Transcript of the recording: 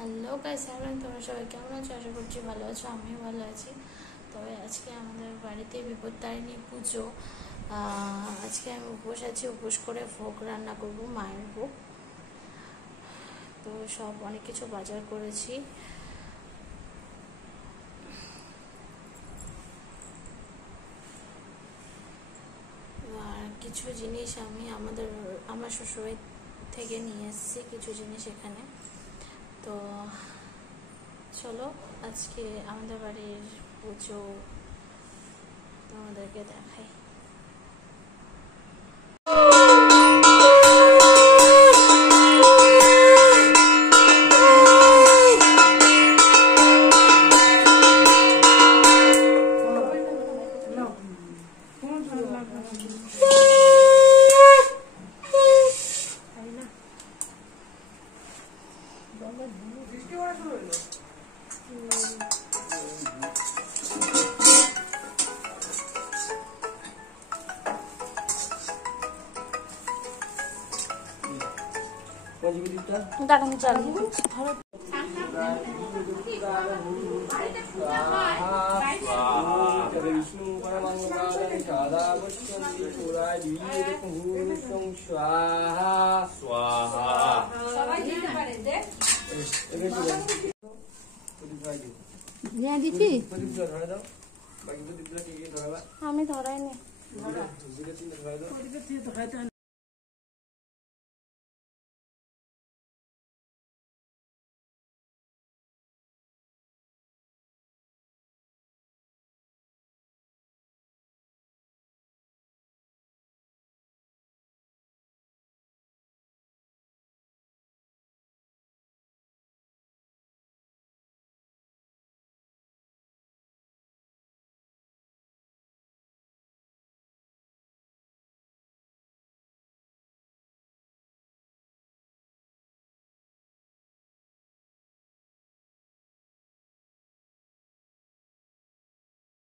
Hello guys, তোমরা সবাই কেমন আছো? আশা করছি ভালো আছো, আমিও ভালো আছি। তবে আজকে আমাদের বাড়িতে বিপত্তারিণী পুজো। আজকে আমি উপোস আছি, উপোস করে ভোগ রান্না করব, মায়ের ভোগ। তো সব অনেক কিছু বাজার করেছি। আর কিছু জিনিস আমি আমার শ্বশুরবাড়ি থেকে নিয়ে এসেছি, কিছু জিনিস এখানে। তো চলো আজকে আমাদের বাড়ির পুজো তোমাদেরকে দেখাই। দাঁড়ান চালু ধরো। বিষ্ণু স্বাহা স্বাহা। আমি ধরাইনি।